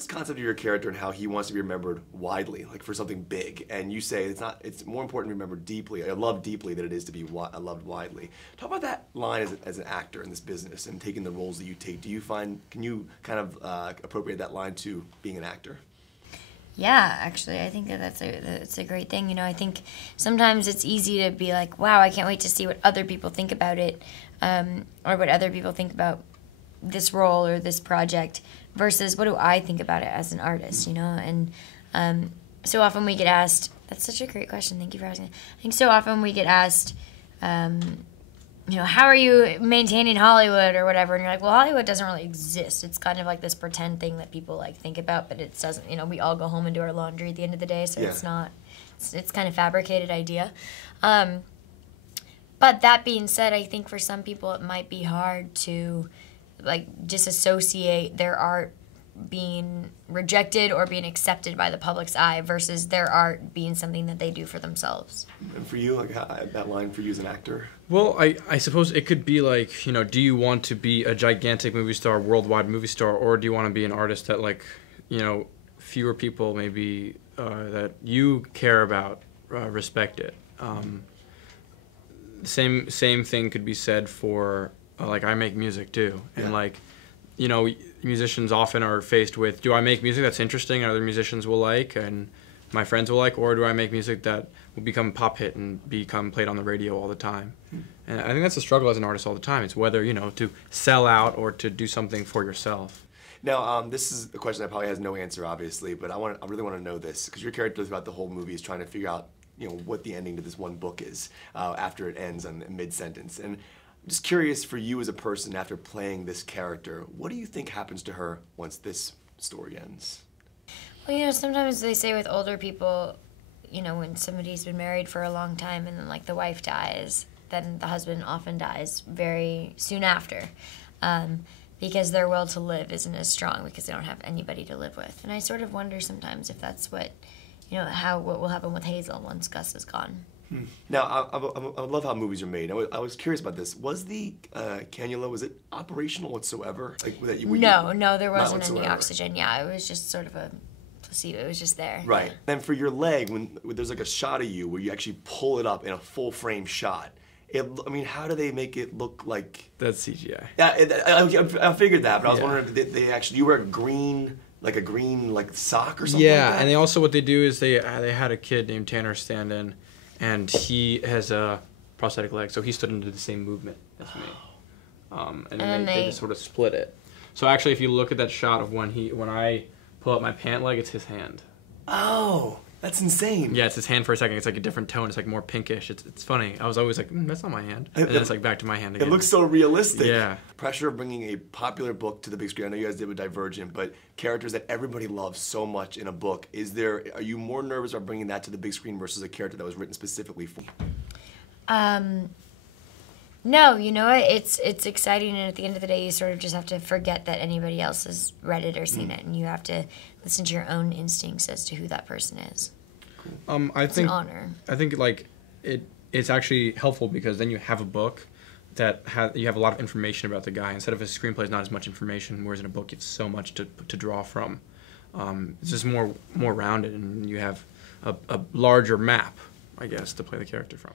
this concept of your character and how he wants to be remembered widely, like for something big, and you say it's more important to be remembered deeply, loved deeply, than it is to be loved widely. Talk about that line as an actor in this business and taking the roles that you take. Can you kind of appropriate that line to being an actor? Yeah, actually, I think that's a great thing. You know, I think sometimes it's easy to be like, wow, I can't wait to see what other people think about it, or what other people think about this role or this project, versus what do I think about it as an artist, you know? And so often we get asked, that's such a great question, thank you for asking. I think so often we get asked, you know, how are you maintaining Hollywood or whatever? And you're like, well, Hollywood doesn't really exist. It's kind of like this pretend thing that people like think about, but it doesn't, you know, we all go home and do our laundry at the end of the day, so it's not, it's kind of fabricated idea. But that being said, I think for some people it might be hard to like disassociate their art being rejected or being accepted by the public's eye versus their art being something that they do for themselves. And for you, like that line for you as an actor? Well, I suppose it could be like, you know, do you want to be a gigantic movie star, worldwide movie star, or do you want to be an artist that, like, you know, fewer people maybe that you care about respect it? Same thing could be said for like I make music too, and like, you know, musicians often are faced with, do I make music that's interesting and other musicians will like and my friends will like, or do I make music that will become a pop hit and become played on the radio all the time? And I think that's a struggle as an artist all the time. It's whether, you know, to sell out or to do something for yourself. Now, this is a question that probably has no answer, obviously, but I really want to know this, because your character throughout the whole movie is trying to figure out, you know, what the ending to this one book is after it ends on mid-sentence. And I'm just curious, for you as a person, after playing this character, what do you think happens to her once this story ends? Well, you know, sometimes they say with older people, you know, when somebody's been married for a long time and then, like, the wife dies, then the husband often dies very soon after, because their will to live isn't as strong because they don't have anybody to live with. And I sort of wonder sometimes if that's what, you know, what will happen with Hazel once Gus is gone. Now, I love how movies are made. I was curious about this. Was the cannula, was it operational whatsoever? Like, No, there wasn't any oxygen. Yeah, it was just sort of a placebo. It was just there. Right. Yeah. Then for your leg, when there's like a shot of you where you actually pull it up in a full frame shot, I mean, how do they make it look like? That's CGI. Yeah, I figured that, but I was wondering, you wear like a green sock or something like that? And they also, what they do is they had a kid named Tanner stand in, and he has a prosthetic leg, so he stood into the same movement as me. And then they just sort of split it. So actually, if you look at that shot of when I pull up my pant leg, it's his hand. Oh, that's insane. Yeah, it's his hand for a second. It's like a different tone. It's like more pinkish. It's funny. I was always like, that's not my hand. And then it's like back to my hand again. It looks so realistic. Yeah. Pressure of bringing a popular book to the big screen. I know you guys did with Divergent, but characters that everybody loves so much in a book. Are you more nervous about bringing that to the big screen versus a character that was written specifically for you? No, you know what? It's exciting, and at the end of the day, you sort of just have to forget that anybody else has read it or seen it, and you have to listen to your own instincts as to who that person is. Cool. It's an honor. I think like it's actually helpful because then you have a book that you have a lot of information about the guy. Instead of a screenplay, is not as much information, whereas in a book, you have so much to draw from. It's just more rounded, and you have a larger map, I guess, to play the character from.